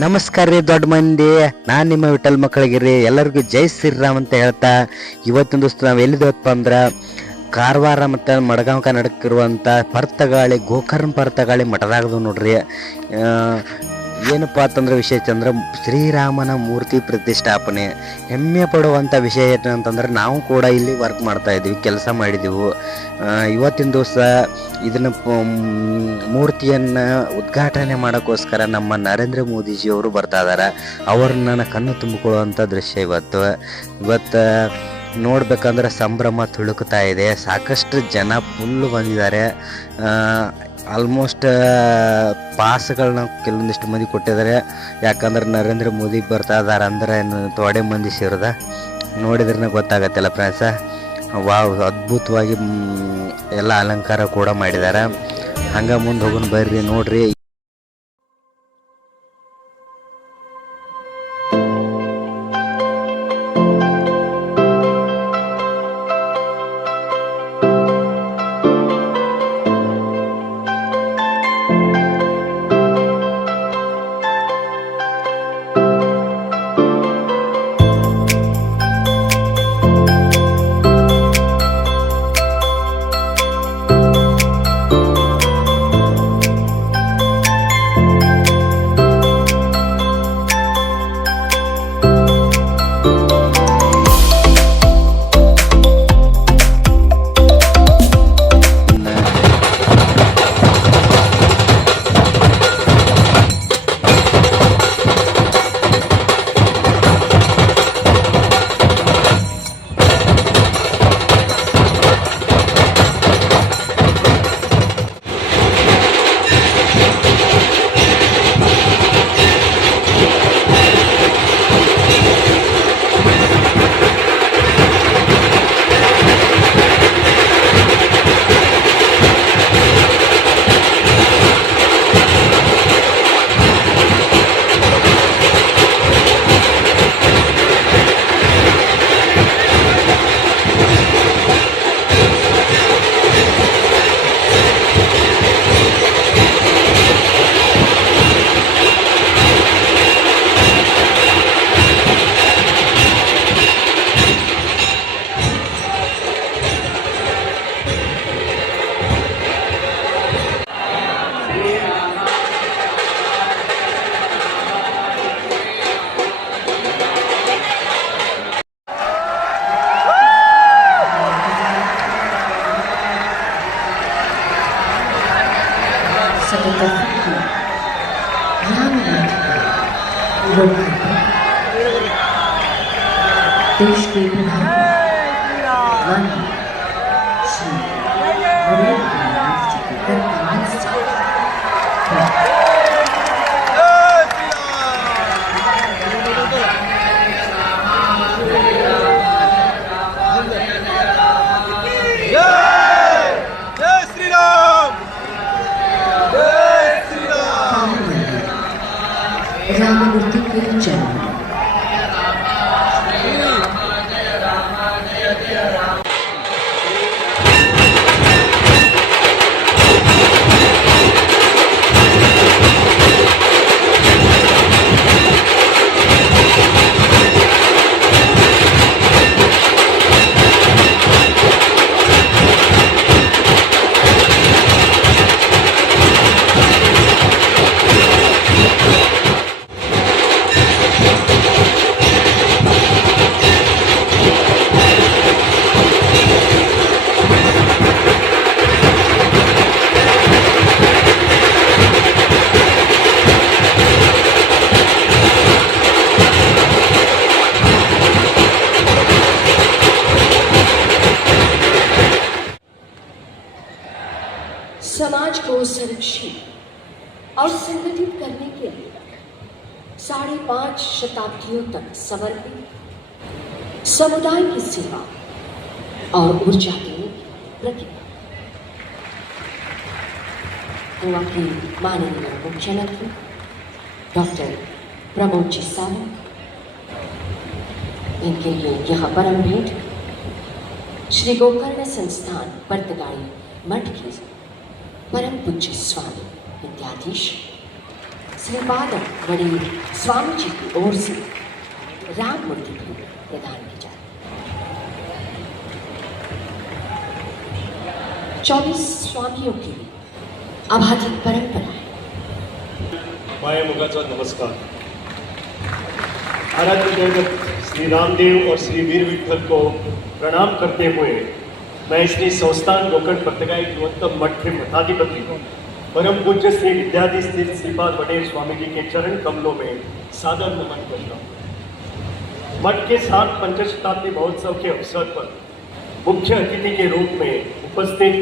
ನಮಸ್ಕಾರ ರೀ ದೊಡ್ಡ ಮಂದಿ, ನಾನು ನಿಮ್ಮ ವಿಠಲ್ ಮಕ್ಕಳಿಗಿರಿ. ಎಲ್ಲರಿಗೂ ಜೈ ಶ್ರೀರಾಮ್ ಅಂತ ಹೇಳ್ತಾ ಇವತ್ತಿನ ದಿವಸ ನಾವು ಎಲ್ಲಿದಪ್ಪ ಅಂದ್ರೆ ಕಾರವಾರ ಮತ್ತು ಮಡಗಾಂವ್ಕ ನಡಕಿರುವಂಥ ಪರ್ತಗಾಳಿ ಗೋಕರ್ಣ ಪರ್ತಗಾಳಿ ಮಠದಾಗದು ನೋಡ್ರಿ. ಏನಪ್ಪ ಅಂತಂದ್ರೆ ವಿಷಯ ಚಂದ್ರ ಶ್ರೀರಾಮನ ಮೂರ್ತಿ ಪ್ರತಿಷ್ಠಾಪನೆ ಹೆಮ್ಮೆ ಪಡುವಂಥ ವಿಷಯ ಏನಂತಂದ್ರೆ ನಾವು ಕೂಡ ಇಲ್ಲಿ ವರ್ಕ್ ಮಾಡ್ತಾ ಇದ್ದೀವಿ, ಕೆಲಸ ಮಾಡಿದೆವು. ಇವತ್ತಿನ ದಿವಸ ಇದನ್ನು ಮೂರ್ತಿಯನ್ನು ಉದ್ಘಾಟನೆ ಮಾಡೋಕ್ಕೋಸ್ಕರ ನಮ್ಮ ನರೇಂದ್ರ ಮೋದಿಜಿಯವರು ಬರ್ತಾ ಇದ್ದಾರೆ. ಅವ್ರನ್ನ ಕಣ್ಣು ತುಂಬಿಕೊಳ್ಳುವಂಥ ದೃಶ್ಯ ಇವತ್ತು ನೋಡ್ಬೇಕಂದ್ರೆ ಸಂಭ್ರಮ ತುಳುಕ್ತಾ ಇದೆ. ಸಾಕಷ್ಟು ಜನ ಫುಲ್ಲು ಬಂದಿದ್ದಾರೆ. ಆಲ್ಮೋಸ್ಟ್ ಪಾಸ್ಗಳನ್ನ ಕೆಲವೊಂದಿಷ್ಟು ಮಂದಿ ಕೊಟ್ಟಿದ್ದಾರೆ. ಯಾಕಂದ್ರೆ ನರೇಂದ್ರ ಮೋದಿ ಬರ್ತಾ ಇದ್ದಾರೆ ಅಂದ್ರೆ ತೊಡೆ ಮಂದಿ ಸೇರಿದ ನೋಡಿದ್ರೆ ಗೊತ್ತಾಗತ್ತಲ್ಲ ಫ್ರೆಂಡ್ಸ. ವಾವ್, ಅದ್ಭುತವಾಗಿ ಎಲ್ಲ ಅಲಂಕಾರ ಕೂಡ ಮಾಡಿದ್ದಾರೆ. ಹಂಗೆ ಮುಂದೆ ಹೋಗೋಣ ಬರ್ರಿ ನೋಡ್ರಿ. देश के प्रधानमंत्री श्री नरेंद्र मोदी जी के कर्तव्य से राममूर्ति के जन्म समाज को संरक्षित और संगठित करने के लिए 5.5 शताब्दियों तक समर्पित समुदाय की सेवा और ऊर्जा के प्रतिभा गोवा के माननीय मुख्यमंत्री डॉक्टर प्रमोद जी सावंत, इनके लिए यह परम भेंट श्री गोकर्ण संस्थान पर्तगाली मठ की परम पूज्य स्वामी विद्याधीश श्रीपाद वडील स्वामी जी की ओर से राम मूर्ति भी प्रदान की जाए। 24 स्वामियों की आबाधिक परंपरा है। मायामुखाचा नमस्कार। आराध्य दैवत श्री रामदेव और श्री वीर विठल को प्रणाम करते हुए मैं श्री संस्थान गोकर्ण पत्रकाई जीवोत्तम मठ के मठाधिपति परम पूज्य श्री विद्याधीश स्थित श्रीपाद वडेल स्वामी जी के चरण कमलों में सादर नमन करता हूँ। मठ के 7 पंचशताब्दी महोत्सव के अवसर पर मुख्य अतिथि के रूप में उपस्थित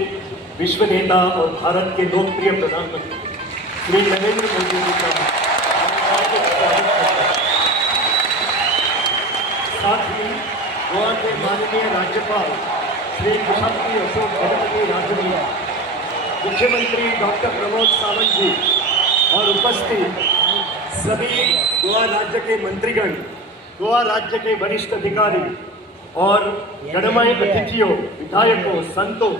विश्व नेता और भारत के लोकप्रिय प्रधानमंत्री श्री नरेंद्र मोदी जी का साथ ही गोवा के माननीय राज्यपाल श्री महात्मा अशोक गजपति राजभैया, मुख्यमंत्री डॉक्टर प्रमोद सावंत जी और उपस्थित सभी गोवा राज्य के मंत्रीगण, गोवा राज्य के वरिष्ठ अधिकारी और गणमान्य अतिथियों, विधायकों, संतों,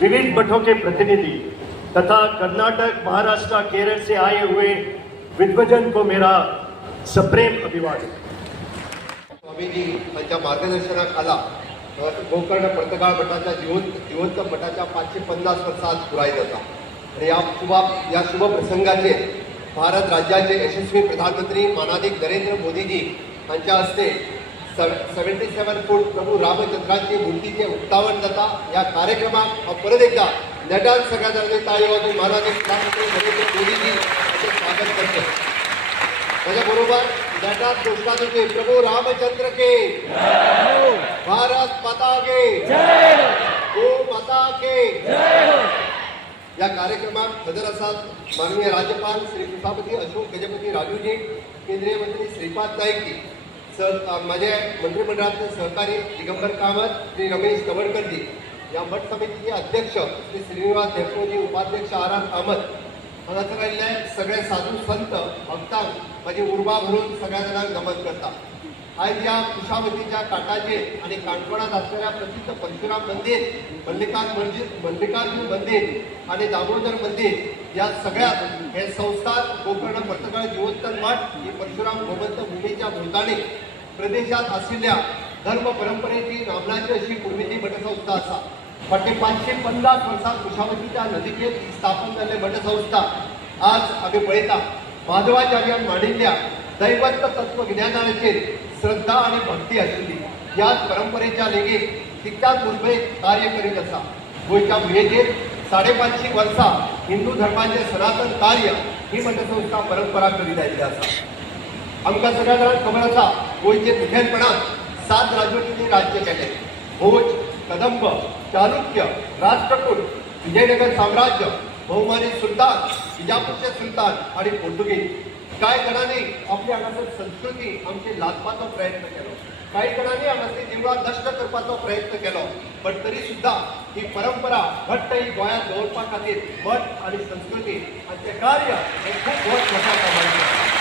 विविध मठों के प्रतिनिधि तथा कर्नाटक, महाराष्ट्र, केरल से आए हुए विद्वजन को मेरा सप्रेम अभिवादन। स्वामीजी यांच्या मार्गदर्शनाखाला गोकर्ण पर्तगाळ मठाच्या जीवोत्तम मठाच्या 550 वर्ष आज पुरायत होता आणि या शुभ प्रसंगाचे भारत राज्याचे यशस्वी प्रधानमंत्री माननीय नरेंद्र मोदीजी यांच्या हस्ते 77 फूट प्रभू रामचंद्रांची मूर्तीचे उत्थापन जाता। या कार्यक्रमात परत एकदा नटान सगळ्या जणांनी टाळी वाजवून माननीय प्रधानमंत्री नरेंद्र मोदीजी यांचे स्वागत करतो। त्याच्याबरोबर नटात घोषणा देते, प्रभू रामचंद्र के भारत माता के गो माता के। या कार्यक्रमात हजर असतात माननीय राज्यपाल श्री कृपापती अशोक गजपती राजूजी, केंद्रीय मंत्री श्रीपाद नाईकजी, माझे मंत्रिमंडळातले सहकारी दिगंबर कामत, श्री रमेश कवडकरजी, या मठ समितीचे अध्यक्ष श्री श्रीनिवास देवकोजी, उपाध्यक्ष आर कामत, हांगासर राहिल्ले सगळे साधू संत भक्तांक माझी उर्बा भरून सगळ्या जणांक नमन करता। आज या कुशावतीच्या काठाचेर आणि काणकोणात असलेल्या प्रसिद्ध परशुराम मंदिर, मल्लिकार्जुन मंदिर आणि दामोदर मंदिर या सगळ्यात हे संस्थान गोकर्ण पर्तगाळ जीवोत्तम मठ ही परशुराम गोमंत भूमीच्या भोवताणी प्रदेशात असलेल्या धर्म परंपरेची नामनाची अशी पूर्वीची मठसंस्था असा। फाटले 550 वर्सां कुशावतीच्या नदीचेर स्थापन जाल्ले मठसंस्था आज आमी पळयता माधवाचार्यान मांडिल्ल्या दैवत तत्वज्ञानाचेर श्रद्धा आणि भक्ती आशिल्ली याच परंपरेच्या लेगीत तितक्याच उर्बेत कार्य करीत आसा। गोंयच्या भुंयेचेर 550 वर्सां हिंदू धर्माचे सनातन कार्य ही मठसंस्था परंपरा करीत आयिल्ली आसा। आमकां सगळ्या जाणांक खबर आसा गोंयचे मुखेलपणान 7 राजवटींनी राज्य केले। भोज, कदंब, चालुक्य, राष्ट्रकूट, विजयनगर साम्राज्य, बहुमानी सुलतान, विजापूरचे सुलतान आणि पोर्तुगीज। कांय जाणांनी आपली हांगासर संस्कृती आमची लादपाचो प्रयत्न केलो, काही जणांनी हांगासली देवळां नश्ट करपाचो प्रयत्न केलो, पण तरी सुद्धा ही परंपरा घट्ट ही गोंयांत दवरपा खातीर मठ आणि संस्कृती हांचें कार्य हे खूब व्हड मोठ्या प्रमाणात आसा।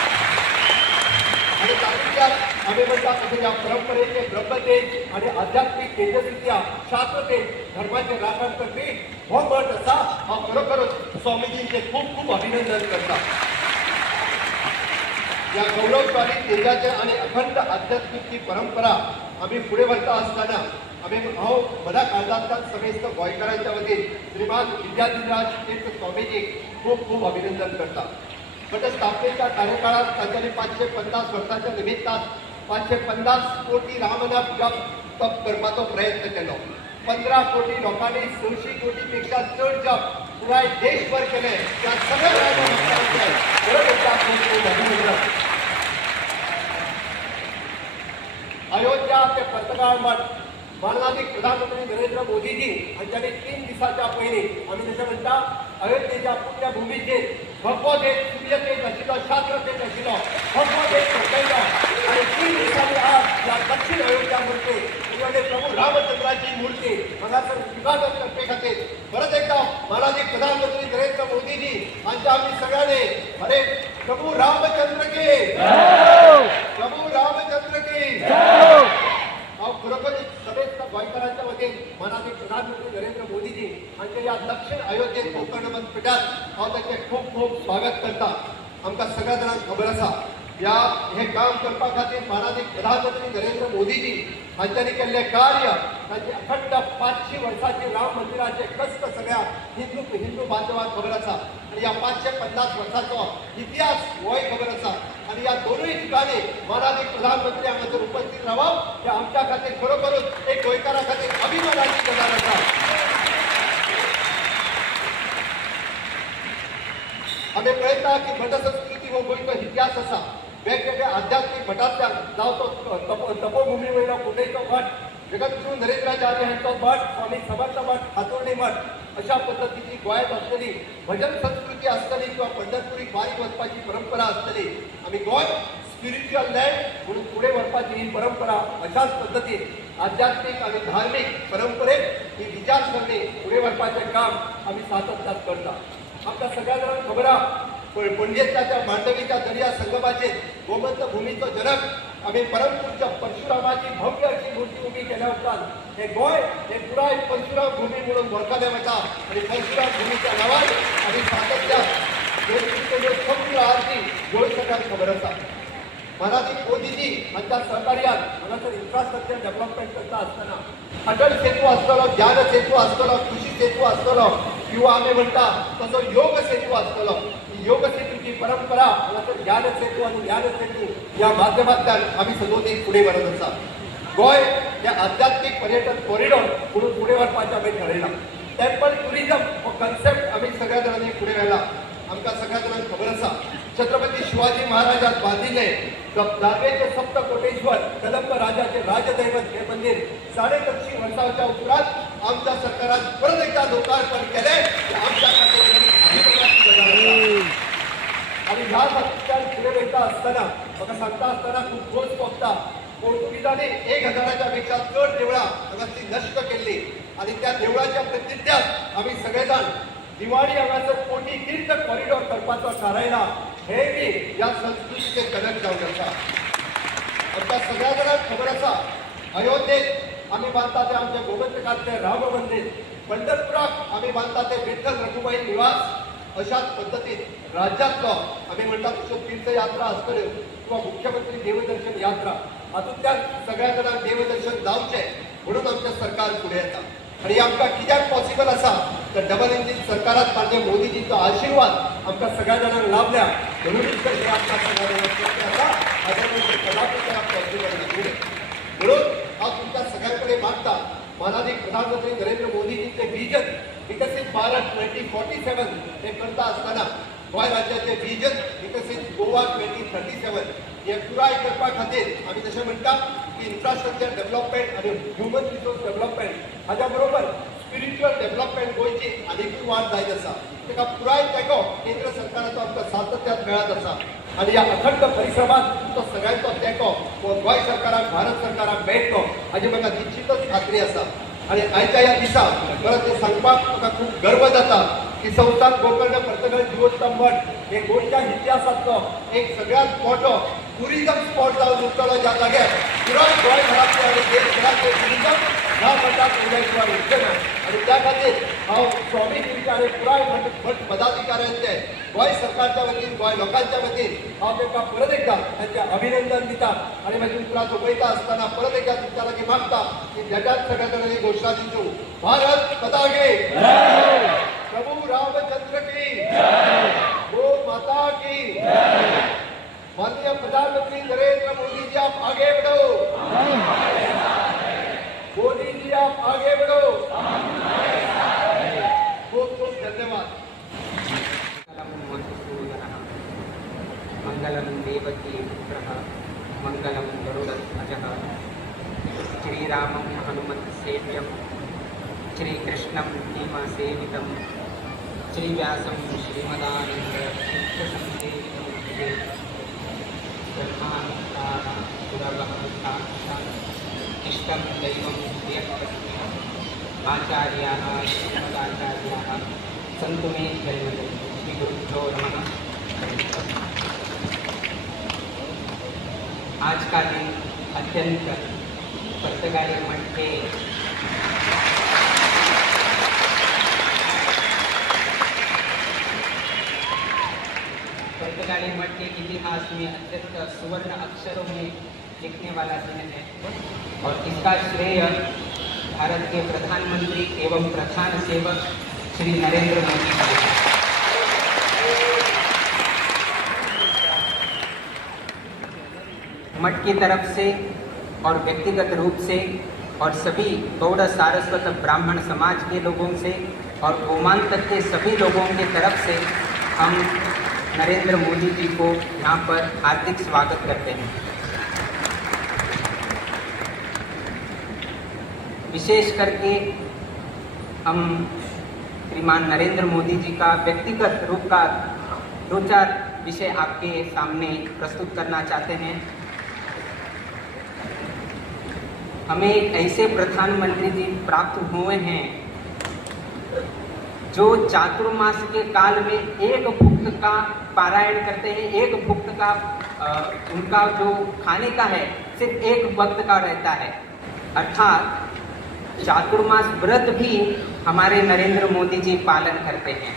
आणि तातूंतल्यान आमी म्हणटा तशें ह्या परंपरेचे ब्रह्मतेज आणि आध्यात्मिक तेजस्वित्या शास्त्रतेज धर्माचे राखण करपी हो मठ आसा। हांव खरोखरच स्वामीजींचे खूब खूब अभिनंदन करता। या गौरवशाली तेजाचे आणि अखंड आध्यात्मिक परंपरा आम्ही पुढे व्हरता असताना हांव म्हज्या काळजांतल्यान समेस्त गोंयकारांच्या वतीन श्रीमान विद्याधीराज तीर्थ स्वामीजीक खूब खूब अभिनंदन करता। मठ स्थापनेच्या कार्यकाळात तांच्यांनी 550 वर्सांच्या निमित्तान 550 कोटी रामनाम जप करपाचो प्रयत्न केलो। 15 कोटी लोकांनी 600 कोटीपेक्षा चड जप पुराय देशभर केले। त्या सगळ्या अयोध्या ते पर्तगाळ मठ माननीय प्रधानमंत्री नरेंद्र मोदीजी हांच्यांनी 3 दिसांच्या पयलीं आमी जशें म्हणटा अयोध्येच्या पुण्यभुमीचेर भगवत एक सूर्यतेज आशिल्लो, शास्त्रतेज आशिल्लो, भगवत एक सोडयलो आनी 3 दिसांनी आज ह्या दक्षिण अयोध्या मूर्ती म्हणजे प्रभू रामचंद्राची मूर्ती हांगासर विभाजन करपे खातीर परत एकदा माननीय प्रधानमंत्री नरेंद्र मोदीजी हांच्या आमी सगळ्यांनी अरे प्रभू रामचंद्र की प्रभू रामचंद्र की हांव खरोखर समेस्त गोंयकारांच्या वतीन माननीय प्रधानमंत्री नरेंद्र मोदीजी हांच्या या दक्षिण अयोध्येत कोकण विद्यापीठात हांव तांचें खूब खूब स्वागत करता। आमकां सगळ्या जणांक खबर आसा या हे काम करपा खातीर माननीय प्रधानमंत्री नरेंद्र मोदीजी हांच्यांनी केल्लें कार्य तांची अखंड 500 वर्सांची राम मंदिराचे कश्ट सगळ्या हिंदू बांधवांक खबर आसा आणि या 550 वर्सांचो इतिहास होय खबर आसा आणि या दोनूय ठिकाणी माननीय प्रधानमंत्री हांगासर उपस्थित रावप हे आमच्या खातीर खरोखरूच एक गोंयकारा खातीर अभिमानाची गजाल आसा. आमी पळयता की मठ संस्कृती हो गोंयचो इतिहास आसा. वेगवेगळ्या आध्यात्मिक मठांतल्यान जावं तो तपोभुमी वयलो कुंडेचो मठ, जगद्गुरू नरेंद्राचार्य हांचो मठ, स्वामी समर्थ मठ, हातोर्डी मठ अशा पद्धतीची गोंयांत आसतली भजन संस्कृती आसतली किंवा पंढरपुरी वारीक वचपाची परंपरा आसतली. आमी गोंय स्पिरिच्युअल लँड म्हणून फुडें व्हरपाची ही परंपरा अशाच पद्धतीन आध्यात्मिक आणि धार्मीक परंपरेक ही विचारसरणी फुडें व्हरपाचें काम आमी सातत्यान करता. आमकां सगळ्या जाणांक खबर आहा पणजेच्या मांडवीच्या दर्या संगमाचेर गोमंत भूमीचो जनक आमी परमपूज्य परशुरामाची भव्य अशी मूर्ती उबी केल्या उपरांत हे गोंय हे पुराय परशुराम भूमी म्हणून वळखले वता आणि परशुराम भूमीच्या नांवान आमी सातत्यान भव्य आरती गोंयकारांक खबर आसा. माननीय मोदीजी हांच्या सहकार्यान हांगासर इन्फ्रास्ट्रक्चर डेव्हलपमेंट करता आसतना अटल सेतू आसतलो, ज्ञान सेतू आसतलो, कृषी सेतू आसतलो किंवा आमी म्हणटा तसो योग सेतू आसतलो. योग सेतूची परंपरा हांगासर ज्ञान सेतू आणि ज्ञान सेतू या माध्यमांतल्यान आमी सदोदीक फुडें व्हरत आसा. गोंय हे आध्यात्मिक पर्यटन कॉरिडॉर म्हणून फुडें व्हरपाचें आमी ठरयलां. टेम्पल टुरिजम हो कन्सेप्ट आमी सगळ्या जाणांनी फुडें व्हेला. आमकां सगळ्या जाणांक खबर आसा छत्रपती शिवाजी महाराजान बांदिल्ले धार्मेचे सप्त कोटेश्वर कदंब राजाचे राजदैवत हे मंदिर 350 वर्सांच्या उपरांत आमच्या सरकारान परत एकदा लोकार्पण केले. आमच्या खातीर अभिमानाची गजाल आसा. आणि ह्या सातत्यान फुडें वयता आसतना म्हाका सांगता आसतना खूब खोस भोगता. पोर्तुगीजांनी 1000च्या पेक्षा चड देवळां हांगासरली नश्ट केल्ली आणि त्या देवळाच्या प्रतिध्यात आमी सगळे जाण दिवाळी हांगासर कोटी तीर्थ कॉरिडॉर करपाचो थारायला. हे बी ह्या संस्कृतीचे कनेक्ट जावन आसा. आमकां सगळ्या जाणांक खबर आसा अयोध्येत आमी बांदता ते आमचे गोमंतकातले राम मंदिर, पंढरपुराक आमी बांदता ते विठ्ठल रघुबाई निवास अशाच पद्धतीन राज्यांतलो आमी म्हणटा तश्यो तीर्थयात्रा आसतल्यो किंवा मुख्यमंत्री देवदर्शन यात्रा हातूंतल्यान सगळ्या जाणांक देवदर्शन जावचें म्हणून आमचें सरकार फुडें येता. आणि आमकां कित्याक पॉसिबल आसा तर डबल इंजीन सरकारात मान्य मोदीजीचो आशिर्वाद आमकां सगळ्या जाणांक लाभल्या म्हणूनच तर हे आमकां सगळ्या जाणांक शक्य आसा. हाजे कदापीच पॉसिबल नाशिल्लें. म्हणून हांव तुमच्या सगळ्यां कडेन मागता माननीय प्रधानमंत्री नरेंद्र मोदीजींचे विजन विकसीत भारत 2047 हे करता आसतना गोंय राज्याचे विजन विकसीत गोवा 2037 हे पुराय करपा खातीर आमी जशें म्हणटा की इन्फ्रास्ट्रक्चर डेव्हलपमेंट आणि ह्युमन रिसोर्स डेव्हलपमेंट हाच्या बरोबर स्पिरिच्युअल डेव्हलपमेंट गोंयची आनीकूय वाड जायत आसा. ताका पुराय तेंको केंद्र सरकाराचो आमकां सातत्यान मेळत आसा आणि या अखंड परिश्रमात तो सगळ्यांचो तेंको गोंय सरकाराक भारत सरकाराक मेळटलो हाची म्हाका निश्चितच खात्री आसा. आणि आयच्या ह्या दिसा परत हे सांगपाक म्हाका खूब गर्व जाता की संस्थान गोकर्ण पर्तगळ जिवोत्तम मठ हे गोंयच्या इतिहासातलो एक सगळ्यात मोठो टुरिजम स्पॉट जावन उरतलो ज्या जाग्यार पुराय गोंयभरातले आणि देशभरातले टुरिजम ह्या मठाक उलयतलो उरचें ना. आणि त्या खातीर हांव स्वामी तुमच्या आणि पुराय मठ पदाधिकाऱ्यांचे गोंय सरकारच्या वतीन गोंय लोकांच्या वतीन हांव तांकां परत एकदा तांचें अभिनंदन दिता. आणि मागीर तुमकां सोपयता आसतना परत एकदा तुमच्या लागीं मागता की देशात सगळ्या जाणांनी घोशणा दिवच्यो भारत माता की प्रभू रामचंद्र की गो माता की. माननीय प्रधानमंत्री नरेंद्र मोदी जी आप आगे बढ़ो. मोदी जी आप आगे बढ़ो. बहुत बहुत धन्यवाद. मंगलम देवकी पुत्रः मंगलम गरुडध्वजः श्रीरामं हनुमत्सेव्यं श्रीकृष्णं भीमसेवितं श्रीव्यासं श्रीमदानन्दतीर्थसंसेवितं इष्टं दैवं प्रियपत्न्यः आचार्याः श्रीमदाचार्याः सन्तु मे जन्मदे. श्रीगुरुभ्यो नमः. आज का दिन अत्यंत पर्तगाली मठ के पर्तगाली मठ के इतिहास में अत्यंत सुवर्ण अक्षरों में लिखने वाला दिन है और इसका श्रेय भारत के प्रधानमंत्री एवं प्रधान सेवक श्री नरेंद्र मोदी जी को। मठ की तरफ से और व्यक्तिगत रूप से और सभी गौड़ सारस्वत ब्राह्मण समाज के लोगों से और गोमांतक के सभी लोगों की तरफ से हम नरेंद्र मोदी जी को यहाँ पर हार्दिक स्वागत करते हैं। विशेष करके हम श्रीमान नरेंद्र मोदी जी का व्यक्तिगत रूप का दो चार विषय आपके सामने प्रस्तुत करना चाहते हैं। हमें एक ऐसे प्रधानमंत्री जी प्राप्त हुए हैं जो चातुर्मास के काल में एक भुक्त का पारायण करते हैं। एक भुक्त का उनका जो खाने का है सिर्फ एक वक्त का रहता है, अर्थात चातुर्मास व्रत भी हमारे नरेंद्र मोदी जी पालन करते हैं।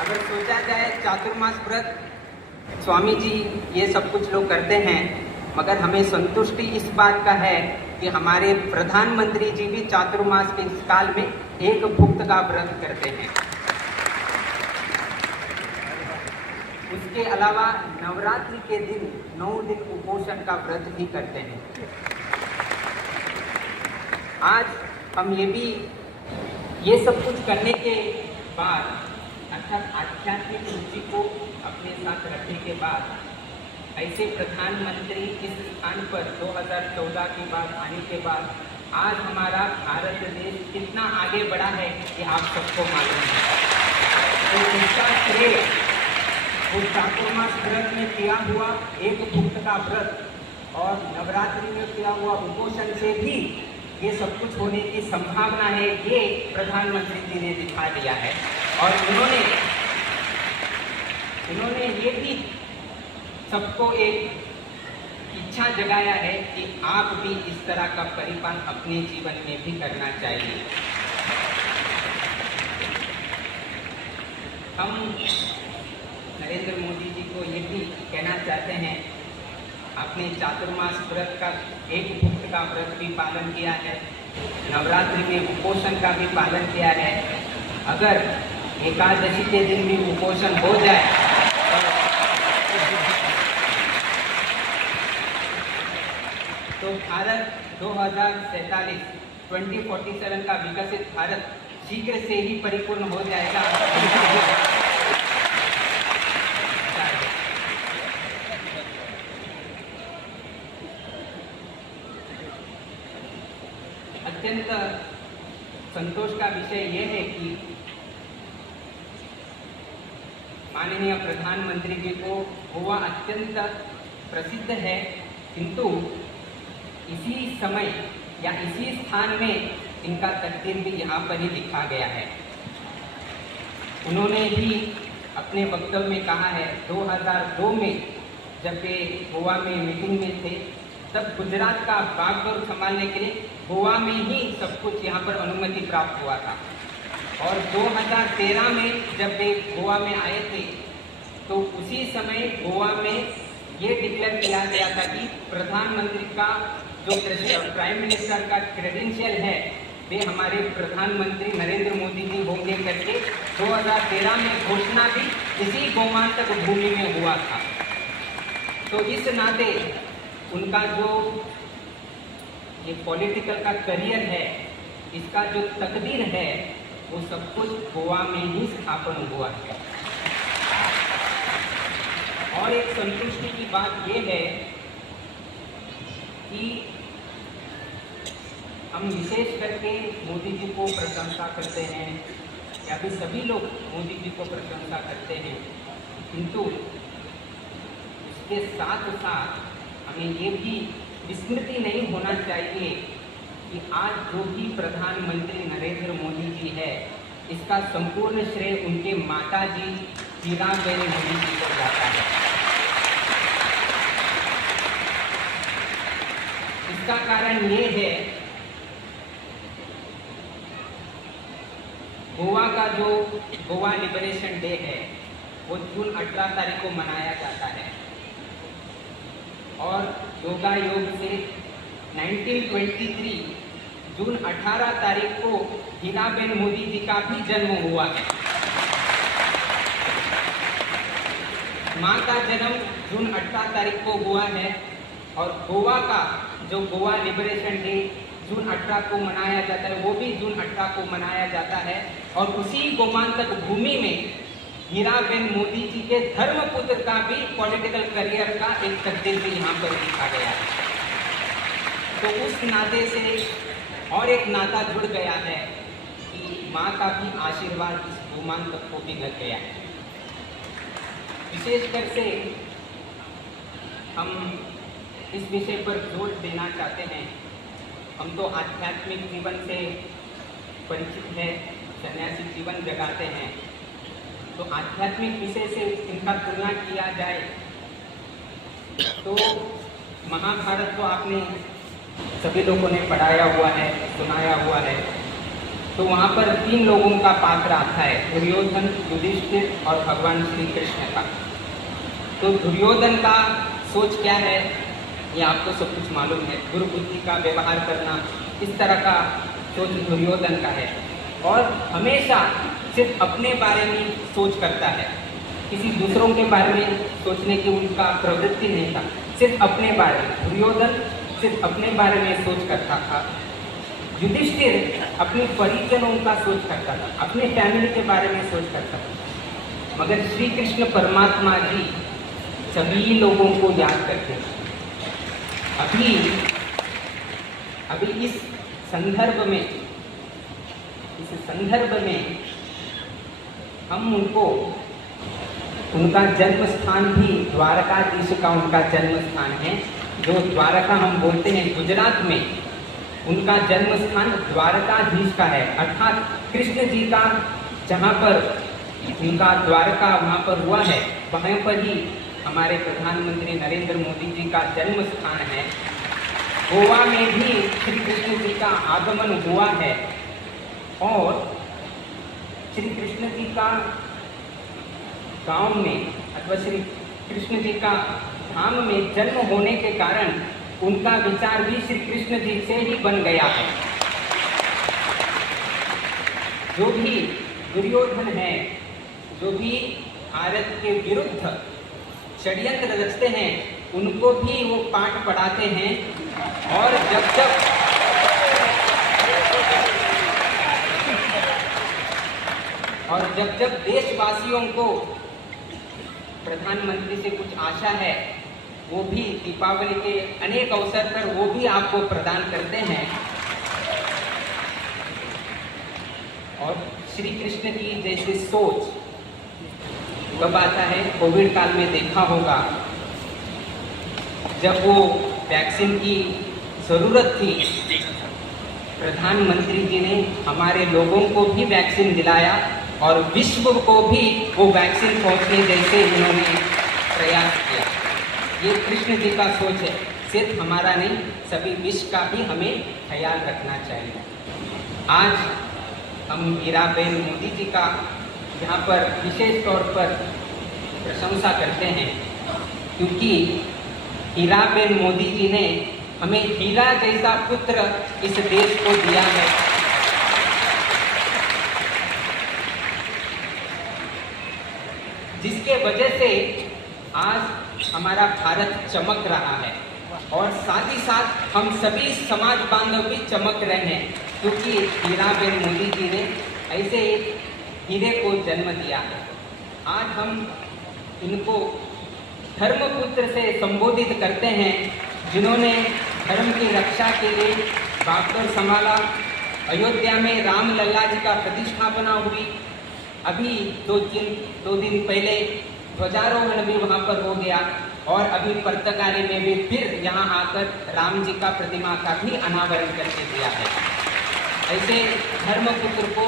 अगर सोचा जाए चातुर्मास व्रत स्वामी जी ये सब कुछ लोग करते हैं, मगर हमें संतुष्टि इस बात का है कि हमारे प्रधानमंत्री जी भी चातुर्मास के इस काल में एक भुक्त का व्रत करते हैं। उसके अलावा नवरात्रि के दिन 9 दिन उपोषण का व्रत भी करते हैं। आज हम ये सब कुछ करने के बाद अर्थात आध्यात्मिक रुचि को अपने साथ रखने के बाद ऐसे प्रधानमंत्री इस स्थान पर 2014 के बाद आने के बाद आज हमारा भारत देश कितना आगे बढ़ा है ये आप सबको मालूम है। तो इसका श्रेय उस चातुर्मास व्रत में किया हुआ एक भुक्त का व्रत और नवरात्रि में किया हुआ उपोषण से भी ये सब कुछ होने की संभावना है, ये प्रधानमंत्री जी ने दिखा दिया है। और उन्होंने ये भी सबको एक इच्छा जगाया है कि आप भी इस तरह का परिपालन अपने जीवन में भी करना चाहिए। हम नरेंद्र मोदी जी को ये भी कहना चाहते हैं, आपने चातुर्मास व्रत का एक भुक्त का व्रत भी पालन किया है, नवरात्रि में उपोषण का भी पालन किया है। अगर एकादशी के दिन भी उपोषण हो जाए तो भारत 2047 का विकसित भारत शीघ्र से ही परिपूर्ण हो जाएगा। अत्यंत संतोष का विषय यह है कि माननीय प्रधानमंत्री जी को गोवा अत्यंत प्रसिद्ध है, किंतु इसी समय या इसी स्थान में इनका तकदीर भी यहाँ पर ही लिखा गया है। उन्होंने भी अपने वक्तव्य में कहा है, 2002 में जब वे गोवा में मीटिंग में थे तब गुजरात का बागडोर संभालने के लिए गोवा में ही सब कुछ यहाँ पर अनुमति प्राप्त हुआ था। और 2013 में जब वे गोवा में आए थे तो उसी समय गोवा में ये डिक्लेयर किया गया था कि प्रधानमंत्री का जो प्राइम मिनिस्टर का क्रेडेंशियल है वे हमारे प्रधानमंत्री नरेंद्र मोदी जी होंगे करके 2013 में घोषणा भी इसी गोमांतक भूमि में हुआ था। तो इस नाते उनका जो ये पॉलिटिकल का करियर है, इसका जो तकदीर है, वो सब कुछ गोवा में ही स्थापन हुआ है। और एक संतुष्टि की बात ये है कि हम विशेष करके मोदी जी को प्रशंसा करते हैं या भी सभी लोग मोदी जी को प्रशंसा करते हैं, किंतु इसके साथ साथ हमें ये भी विस्मृति नहीं होना चाहिए कि आज जो भी प्रधानमंत्री नरेंद्र मोदी जी है, इसका संपूर्ण श्रेय उनके माता जी हीराबेन मोदी जी को जाता है। इसका कारण ये है गोवा का जो गोवा लिबरेशन डे है वो जून 18 तारीख को मनाया जाता है और योगा योग से 1923 जून 18 तारीख को हीराबेन मोदी जी का भी जन्म हुआ है। माँ का जन्म जून 18 तारीख को हुआ है और गोवा का जो गोवा लिबरेशन डे जून 18 को मनाया जाता है वो भी जून 18 को मनाया जाता है और उसी गोमांतक भूमि में हीराबेन मोदी जी के धर्मपुत्र का भी पॉलिटिकल करियर का एक तस्वीर भी यहाँ पर लिखा गया है। तो उस नाते से और एक नाता जुड़ गया है कि माँ का भी आशीर्वाद इस गोमांतक को भी लग गया है। विशेषकर से हम इस विषय पर जोर देना चाहते हैं। हम तो आध्यात्मिक जीवन से परिचित है, सन्यासी जीवन जगाते हैं, तो आध्यात्मिक विषय से इनका तुलना किया जाए तो महाभारत तो आपने सभी लोगों ने पढ़ाया हुआ है, सुनाया हुआ है। तो वहाँ पर 3 लोगों का पात्र आता है, दुर्योधन, युधिष्ठिर और भगवान श्री कृष्ण का। तो दुर्योधन का सोच क्या है ये आपको सब कुछ मालूम है। दुर्बुद्धि का व्यवहार करना, इस तरह का सोच दुर्योधन का है और हमेशा सिर्फ अपने बारे में सोच करता है, किसी दूसरों के बारे में सोचने की उनका प्रवृत्ति नहीं था, सिर्फ अपने बारे में। दुर्योधन सिर्फ अपने बारे में सोच करता था। युधिष्ठिर अपने परिजनों का सोच करता था, अपने फैमिली के बारे में सोच करता था। मगर श्री कृष्ण परमात्मा जी सभी लोगों को याद करते हैं। अभी इस संदर्भ में हम उनको, उनका जन्म स्थान भी द्वारकाधीश का उनका जन्म स्थान है। जो द्वारका हम बोलते हैं गुजरात में, उनका जन्म स्थान द्वारकाधीश का है। अर्थात कृष्ण जी का जहाँ पर उनका द्वारका वहाँ पर हुआ है, वहाँ पर ही हमारे प्रधानमंत्री नरेंद्र मोदी जी का जन्म स्थान है। गोवा में भी श्री कृष्ण जी का आगमन हुआ है और श्री कृष्ण जी का गांव में अथवा श्री कृष्ण जी का धाम में जन्म होने के कारण उनका विचार भी श्री कृष्ण जी से ही बन गया है। जो भी दुर्योधन है, जो भी भारत के विरुद्ध षड्यंत्र रचते हैं, उनको भी वो पाठ पढ़ाते हैं और जब देशवासियों को प्रधानमंत्री से कुछ आशा है, वो भी दीपावली के अनेक अवसर पर वो भी आपको प्रदान करते हैं। और श्री कृष्ण की जैसी सोच कब आता है, कोविड काल में देखा होगा, जब वो वैक्सीन की ज़रूरत थी, प्रधानमंत्री जी ने हमारे लोगों को भी वैक्सीन दिलाया और विश्व को भी वो वैक्सीन पहुंचने जैसे उन्होंने प्रयास किया। ये कृष्ण जी का सोच है, सिर्फ हमारा नहीं, सभी विश्व का भी हमें ख्याल रखना चाहिए। आज हम हीराबेन मोदी जी का यहाँ पर विशेष तौर पर प्रशंसा करते हैं, क्योंकि हीराबेन मोदी जी ने हमें हीरा जैसा पुत्र इस देश को दिया है। जिसके वजह से आज हमारा भारत चमक रहा है और साथ ही साथ हम सभी समाज बांधव भी चमक रहे हैं, क्योंकि हीराबेन मोदी जी ने ऐसे एक हीरे को जन्म दिया है। आज हम इनको धर्मपुत्र से संबोधित करते हैं, जिन्होंने धर्म की रक्षा के लिए बागडोर संभाला। अयोध्या में राम लल्ला जी का प्रतिष्ठापना हुई। अभी दो दिन पहले ध्वजारोहण भी वहाँ पर हो गया और अभी पुर्तगाली में भी फिर यहाँ आकर राम जी का प्रतिमा का भी अनावरण करके दिया है। ऐसे धर्मपुत्र को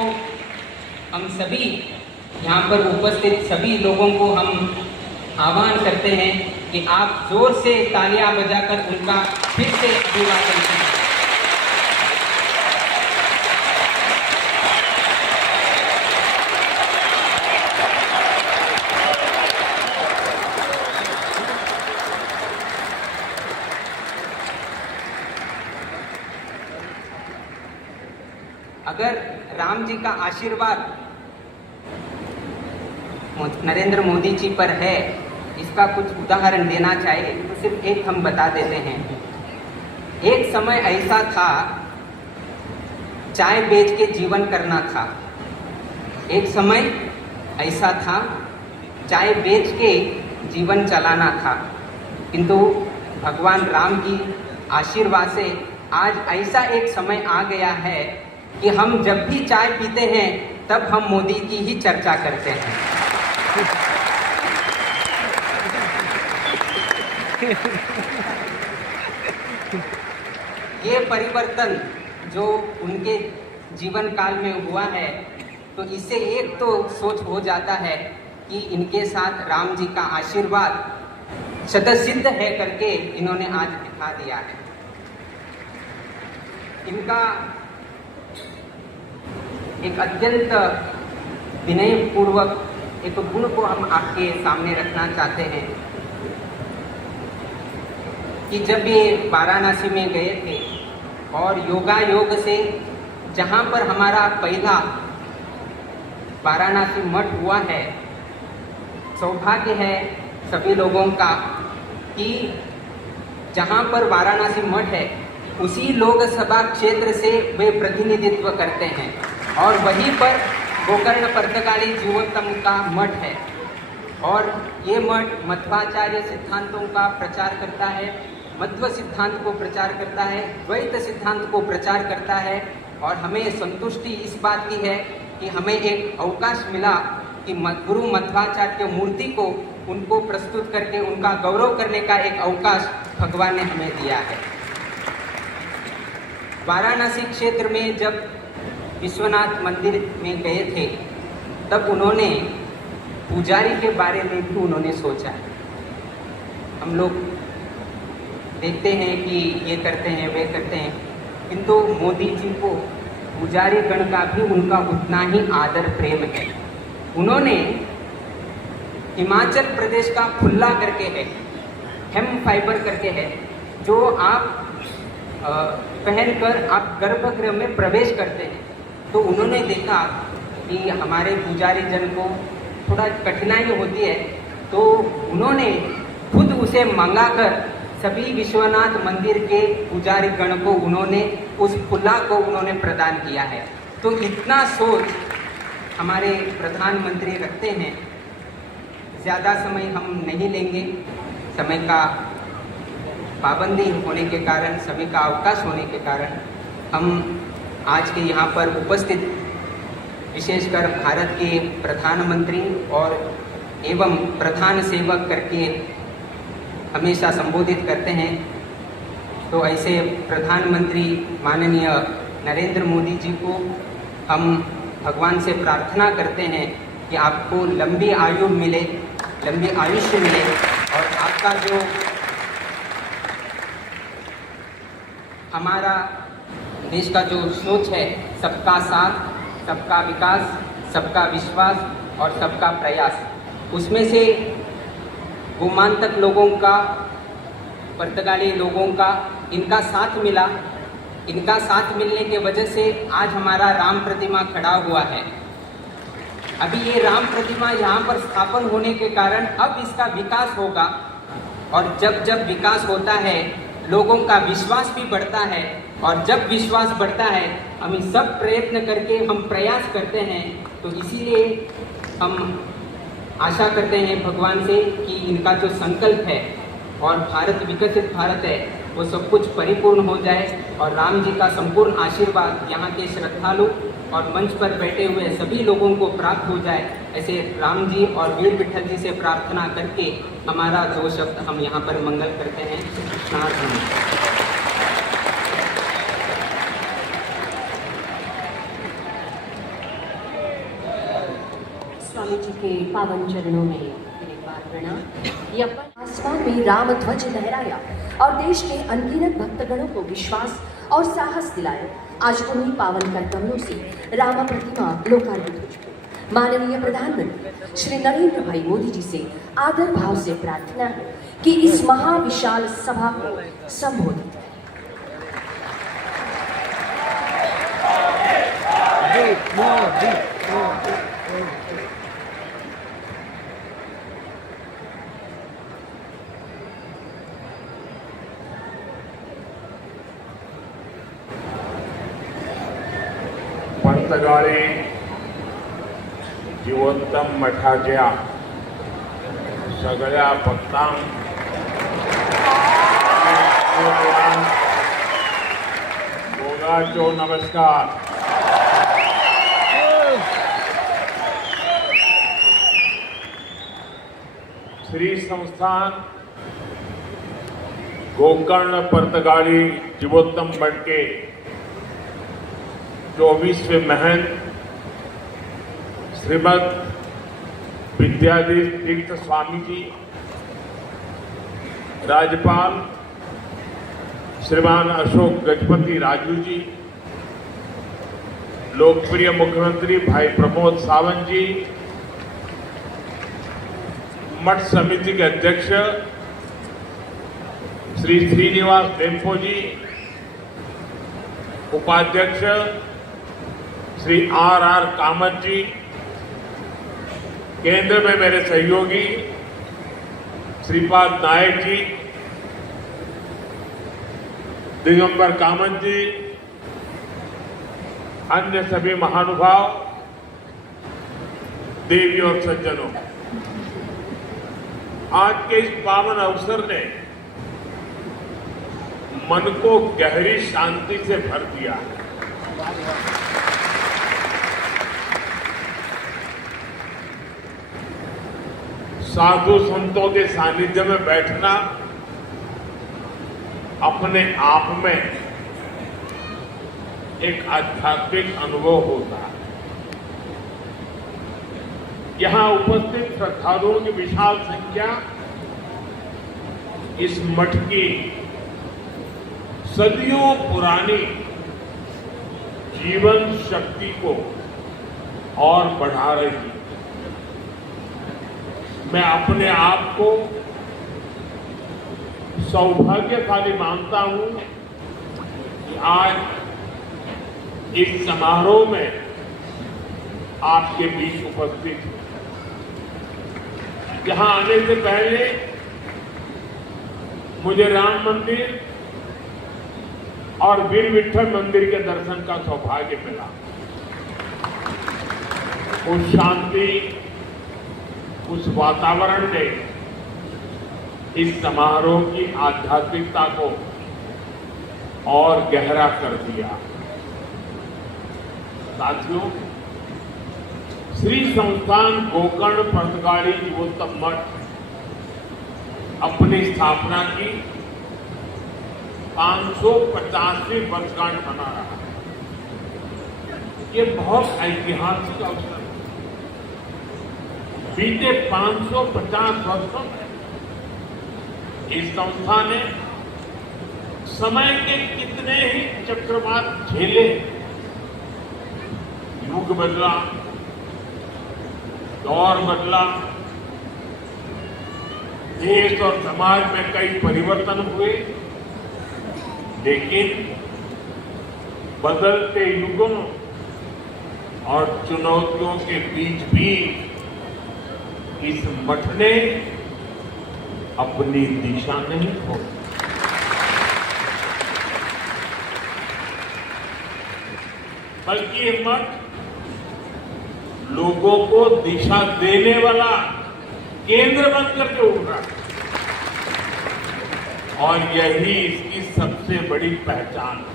हम सभी यहाँ पर उपस्थित सभी लोगों को हम आह्वान करते हैं कि आप जोर से तालियां बजाकर उनका फिर से अभिवादन करें। अगर राम जी का आशीर्वाद नरेंद्र मोदी जी पर है, इसका कुछ उदाहरण देना चाहे तो सिर्फ एक हम बता देते हैं। एक समय ऐसा था, चाय बेच के जीवन करना था। एक समय ऐसा था, चाय बेच के जीवन चलाना था, किंतु भगवान राम की आशीर्वाद से आज ऐसा एक समय आ गया है कि हम जब भी चाय पीते हैं तब हम मोदी की ही चर्चा करते हैं। ये परिवर्तन जो उनके जीवन काल में हुआ है, तो इससे एक तो सोच हो जाता है कि इनके साथ राम जी का आशीर्वाद शतसिद्ध है करके इन्होंने आज दिखा दिया है। इनका एक अत्यंत विनयपूर्वक एक गुण को हम आपके सामने रखना चाहते हैं कि जब ये वाराणसी में गए थे और योगा योग से जहाँ पर हमारा पहला वाराणसी मठ हुआ है, सौभाग्य है सभी लोगों का कि जहाँ पर वाराणसी मठ है उसी लोकसभा क्षेत्र से वे प्रतिनिधित्व करते हैं और वहीं पर गोकर्ण पर्तगाली जीवोत्तम का मठ है और ये मठ मध्वाचार्य सिद्धांतों का प्रचार करता है, मध्व सिद्धांत को प्रचार करता है, द्वैत सिद्धांत को प्रचार करता है। और हमें संतुष्टि इस बात की है कि हमें एक अवकाश मिला कि गुरु मध्वाचार्य की मूर्ति को उनको प्रस्तुत करके उनका गौरव करने का एक अवकाश भगवान ने हमें दिया है। वाराणसी क्षेत्र में जब विश्वनाथ मंदिर में गए थे तब उन्होंने पुजारी के बारे में भी उन्होंने सोचा। हम लोग देखते हैं कि ये करते हैं वे करते हैं, किंतु मोदी जी को पुजारी गण का भी उनका उतना ही आदर प्रेम है। उन्होंने हिमाचल प्रदेश का फुल्ला करके है, हेम फाइबर करके है, जो आप पहनकर आप गर्भगृह में प्रवेश करते हैं। तो उन्होंने देखा कि हमारे पुजारी जन को थोड़ा कठिनाई होती है, तो उन्होंने खुद उसे मंगाकर सभी विश्वनाथ मंदिर के पुजारी गण को उन्होंने उस फुल्ला को उन्होंने प्रदान किया है। तो इतना सोच हमारे प्रधानमंत्री रखते हैं। ज़्यादा समय हम नहीं लेंगे, समय का पाबंदी होने के कारण, समय का अवकाश होने के कारण हम आज के यहाँ पर उपस्थित विशेषकर भारत के प्रधानमंत्री और एवं प्रधान सेवक करके हमेशा संबोधित करते हैं। तो ऐसे प्रधानमंत्री माननीय नरेंद्र मोदी जी को हम भगवान से प्रार्थना करते हैं कि आपको लंबी आयु मिले, लंबी आयुष्य मिले और आपका जो हमारा देश का जो सोच है, सबका साथ, सबका विकास, सबका विश्वास और सबका प्रयास, उसमें से गोमांतक लोगों का, पर्तगाली लोगों का इनका साथ मिला। इनका साथ मिलने के वजह से आज हमारा राम प्रतिमा खड़ा हुआ है। अभी ये राम प्रतिमा यहाँ पर स्थापन होने के कारण अब इसका विकास होगा और जब जब विकास होता है लोगों का विश्वास भी बढ़ता है और जब विश्वास बढ़ता है हम सब प्रयत्न करके हम प्रयास करते हैं। तो इसीलिए हम आशा करते हैं भगवान से कि इनका जो संकल्प है और भारत विकसित भारत है वो सब कुछ परिपूर्ण हो जाए और राम जी का संपूर्ण आशीर्वाद यहाँ के श्रद्धालु और मंच पर बैठे हुए सभी लोगों को प्राप्त हो जाए। ऐसे राम जी और वीर विठल जी से प्रार्थना करके हमारा 2 शब्द हम यहाँ पर मंगल करते हैं। स्वामी जी के पावन चरणों में फिर एक बार प्रणाम। यह आसमान में राम ध्वज लहराया और देश के अनगिनत भक्तगणों को विश्वास और साहस दिलाया। आज उन्हीं पावन कर्तव्यों से राम प्रतिमा लोकार्पित हो चुकी। माननीय प्रधानमंत्री श्री नरेंद्र भाई मोदी जी से आदर भाव से प्रार्थना है कि इस महाविशाल सभा को संबोधित करें। पर्तगाळी जिवंतम मठाच्या सगळ्या भक्तांक मोगाचो नमस्कार. श्री संस्थान गोकर्ण पर्तगाली जीवोत्तम मठ के 24वें महंत श्रीमद विद्याधीश तीर्थ स्वामी जी, राज्यपाल श्रीमान अशोक गजपति राजू जी, लोकप्रिय मुख्यमंत्री भाई प्रमोद सावंत जी, मठ समिति के अध्यक्ष श्री श्रीनिवास डेम्पो जी, उपाध्यक्ष श्री आर कामत जी, केंद्र में मेरे सहयोगी श्रीपाद नायक जी, दिगंबर कामत जी, अन्य सभी महानुभाव, देवी और सज्जनों, आज के इस पावन अवसर ने मन को गहरी शांति से भर दिया है. साधु संतों के सानिध्य में बैठना अपने आप में एक आध्यात्मिक अनुभव होता है. यहां उपस्थित श्रद्धालुओं की विशाल संख्या इस मठ की सदियों पुरानी जीवन शक्ति को और बढ़ा रही है. मैं अपने आप को सौभाग्यशाली मानता हूं कि आज इस समारोह में आपके बीच उपस्थित हूं. यहां आने से पहले मुझे राम मंदिर और वीर विठल मंदिर के दर्शन का सौभाग्य मिला. उस शांति, उस वातावरण ने इस समारोह की आध्यात्मिकता को और गहरा कर दिया. साथियों, श्री संस्थान गोकर्ण पर्तगाली जीवोत्तम मठ अपनी स्थापना की 550वीं वर्षगांठ मना रहा है. ये बहुत ऐतिहासिक अवसर है. बीते 550 वर्षों में इस संस्था ने समय के कितने ही चक्रवात झेले. युग बदला, दौर बदला, देश और समाज में कई परिवर्तन हुए, लेकिन बदलते युगों और चुनौतियों के बीच भी इस मठ ने अपनी दिशा नहीं छोड़ी. बल्कि ये मठ लोगों को दिशा देने वाला केंद्र बनकर के उभरा और यही इसकी सबसे बड़ी पहचान है.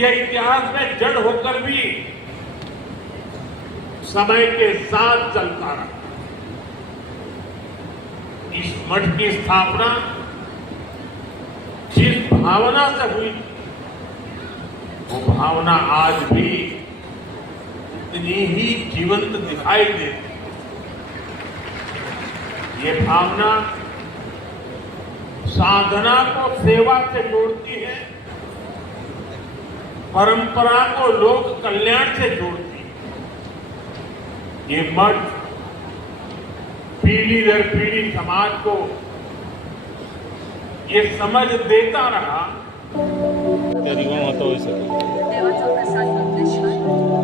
यह इतिहास में जड़ होकर भी समय के साथ चलता रहा. इस मठ की स्थापना जिस भावना से हुई वो भावना आज भी इतनी ही जीवंत दिखाई देती. ये भावना साधना को सेवा से जोड़ती है, परंपरा को लोक कल्याण से जोड़ती है. ये मठ पीढ़ी दर पीढ़ी समाज को ये समझ देता रहा रिवा महत्व होय सर देवाचा प्रसाद मंगलेश्वर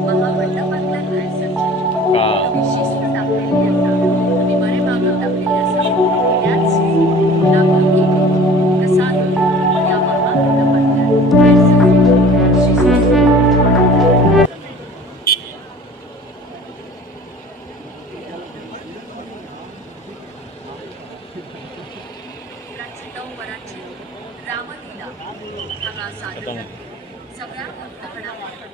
महामंडपातल्या ड्रेसची का तुम्ही शिस्त टाकलेली असा तुम्ही बरे मागं टाकलेली असा त्याच लागून केली प्रसाद या महामंडपातल्या ड्रेसची शिस्त प्राचीन वरांची रामलीला हांगा सादर सगळ्या भक्तगणांक